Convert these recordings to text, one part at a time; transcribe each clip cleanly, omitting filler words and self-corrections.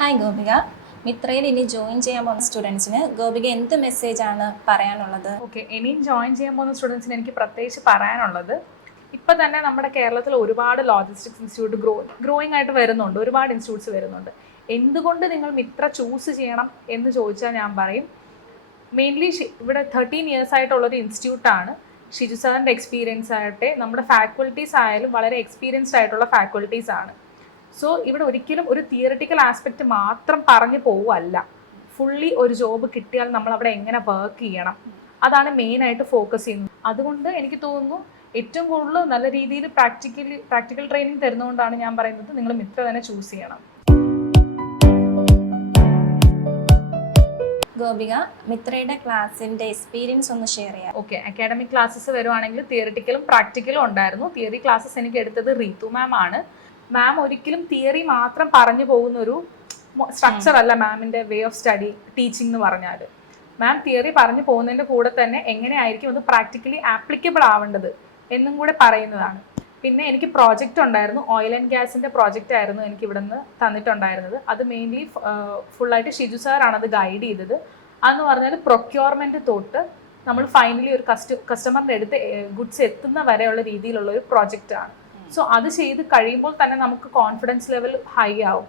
Hi Gopika. മിത്രയിൽ ഇനി join ചെയ്യാൻ പോകുന്ന സ്റ്റുഡൻസിന് ഗോപിക എന്ത് മെസ്സേജാണ് പറയാനുള്ളത്? ഓക്കെ, ഇനിയും ജോയിൻ ചെയ്യാൻ പോകുന്ന സ്റ്റുഡൻസിന് എനിക്ക് പ്രത്യേകിച്ച് പറയാനുള്ളത്, ഇപ്പം തന്നെ നമ്മുടെ കേരളത്തിൽ ഒരുപാട് ലോജിസ്റ്റിക്സ് ഇൻസ്റ്റിറ്റ്യൂട്ട് ഗ്രോയിങ് ആയിട്ട് വരുന്നുണ്ട്, ഒരുപാട് ഇൻസ്റ്റിറ്റ്യൂട്ട്സ് വരുന്നുണ്ട്. എന്തുകൊണ്ട് നിങ്ങൾ മിത്ര ചൂസ് ചെയ്യണം എന്ന് ചോദിച്ചാൽ ഞാൻ പറയും, മെയിൻലി ഇവിടെ 13 years ആയിട്ടുള്ളൊരു ഇൻസ്റ്റിറ്റ്യൂട്ടാണ്. ഷിജു സാറിൻ്റെ എക്സ്പീരിയൻസ് ആകട്ടെ, നമ്മുടെ ഫാക്കൽറ്റീസ് ആയാലും വളരെ എക്സ്പീരിയൻസ്ഡ് ആയിട്ടുള്ള ഫാക്കൽറ്റീസ് ആണ്. സോ ഇവിടെ ഒരിക്കലും ഒരു തിയറിറ്റിക്കൽ ആസ്പെക്റ്റ് മാത്രം പറഞ്ഞു പോവുകയല്ല, ഫുള്ളി ഒരു ജോബ് കിട്ടിയാൽ നമ്മൾ അവിടെ എങ്ങനെ വർക്ക് ചെയ്യണം, അതാണ് മെയിനായിട്ട് ഫോക്കസ് ചെയ്യുന്നത്. അതുകൊണ്ട് എനിക്ക് തോന്നുന്നു ഏറ്റവും കൂടുതൽ നല്ല രീതിയിൽ പ്രാക്ടിക്കൽ ട്രെയിനിങ് തരുന്നതുകൊണ്ടാണ് ഞാൻ പറയുന്നത് നിങ്ങൾ മിത്ര തന്നെ ചൂസ് ചെയ്യണം. ഗോപിക, മിത്രയുടെ ക്ലാസ്സിന്റെ എക്സ്പീരിയൻസ് ഒന്ന് ഷെയർ ചെയ്യാം. ഓക്കെ, അക്കാഡമിക് ക്ലാസ്സസ് വരുവാണെങ്കിൽ തിയറിറ്റിക്കലും പ്രാക്ടിക്കലും ഉണ്ടായിരുന്നു. തിയറി ക്ലാസ്സസ് എനിക്ക് എടുത്തത് റീതു മാം ആണ്. മാം ഒരിക്കലും തിയറി മാത്രം പറഞ്ഞു പോകുന്നൊരു സ്ട്രക്ചർ അല്ല മാമിൻ്റെ വേ ഓഫ് സ്റ്റഡി ടീച്ചിങ് എന്ന് പറഞ്ഞാൽ. മാം തിയറി പറഞ്ഞു പോകുന്നതിൻ്റെ കൂടെ തന്നെ എങ്ങനെയായിരിക്കും അത് പ്രാക്ടിക്കലി ആപ്ലിക്കബിൾ ആവേണ്ടത് എന്നും കൂടെ പറയുന്നതാണ്. പിന്നെ എനിക്ക് പ്രോജക്റ്റ് ഉണ്ടായിരുന്നു, ഓയിൽ ആൻഡ് ഗ്യാസിൻ്റെ പ്രോജക്റ്റ് ആയിരുന്നു എനിക്ക് ഇവിടെ നിന്ന് തന്നിട്ടുണ്ടായിരുന്നത്. അത് മെയിൻലി ഫുള്ളായിട്ട് ഷിജു സാറാണ് അത് ഗൈഡ് ചെയ്തത്. അതെന്ന് പറഞ്ഞാൽ പ്രൊക്യൂർമെൻറ്റ് തൊട്ട് നമ്മൾ ഫൈനലി ഒരു കസ്റ്റമറിൻ്റെ അടുത്ത് ഗുഡ്സ് എത്തുന്ന വരെയുള്ള രീതിയിലുള്ള ഒരു പ്രോജക്റ്റാണ്. സോ അത് ചെയ്ത് കഴിയുമ്പോൾ തന്നെ നമുക്ക് കോൺഫിഡൻസ് ലെവൽ ഹൈ ആവും.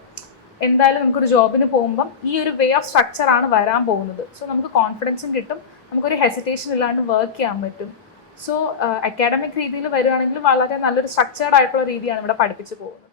എന്തായാലും നമുക്കൊരു ജോബിന് പോകുമ്പം ഈ ഒരു വേ ഓഫ് സ്ട്രക്ചറാണ് വരാൻ പോകുന്നത്. സോ നമുക്ക് കോൺഫിഡൻസും കിട്ടും, നമുക്കൊരു ഹെസിറ്റേഷൻ ഇല്ലാണ്ട് വർക്ക് ചെയ്യാൻ പറ്റും. സോ അക്കാഡമിക് രീതിയിൽ വരികയാണെങ്കിൽ വളരെ നല്ലൊരു സ്ട്രക്ചേർഡ് ആയിട്ടുള്ള രീതിയാണ് ഇവിടെ പഠിപ്പിച്ചു പോകുന്നത്.